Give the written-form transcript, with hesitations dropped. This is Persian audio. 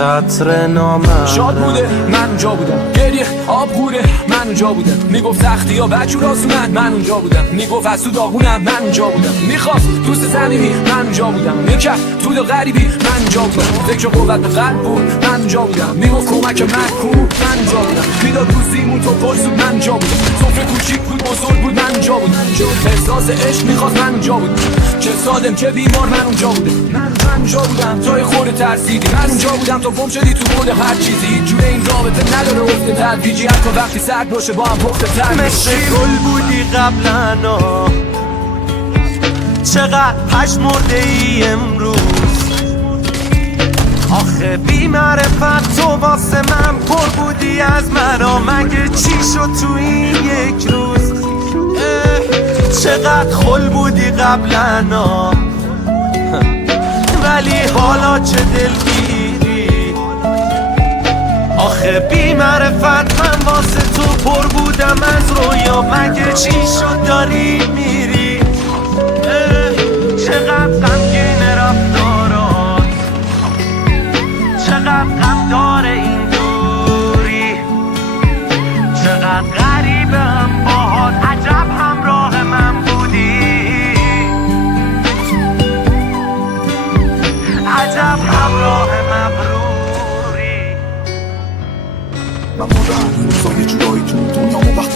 قطر نامم شاد بوده من اونجا بودم، گریه آب گوره من اونجا بودم، میگفت سختی یا بچور آسونن من اونجا بودم، میگفت از تو داغونم من اونجا بودم، میخواست دوست زمینی من اونجا بودم، میکرد تو دا غریبی من اونجا بودم، فکر و قوت به قلب بود من اونجا بودم، میگفت کمک من کو من اونجا بودم، میداد روزیمون تو پر سود من اونجا بودم، سفره کوچیک بود بزرگ بود من اونجا بودم، احساس عشق میخواست من اونجا بودم، چه سالم چه بیمار من اونجا بودم، من اونجا بودم توی خود ترسیدی، من اونجا بودم تو گم شدی تو خود هر چیزی، هیچ جوره این رابطه نداره افته تدریجی، حتی وقتی سرد باشه با هم پخته تر مثل گل بودی قبلا چقدر پشمرده ای امروز، آخه بی معرفت تو واسه من پر بودی از مرا، مگه چی شد تو این یک روز؟ چقدر خل بودی قبلا ولی حالا چه دلگیری، آخه بی معرفت من واسه تو پر بودم از رویا، مگه چی شد داری میری؟ چقدر غمگین رفتارات، چقدر غم داره این دوری، چقدر غریبم باهات، عجب همراه من بودی، عجب همراه مبروری. من مادر روزا یه جورایی تو دنیامو وقتی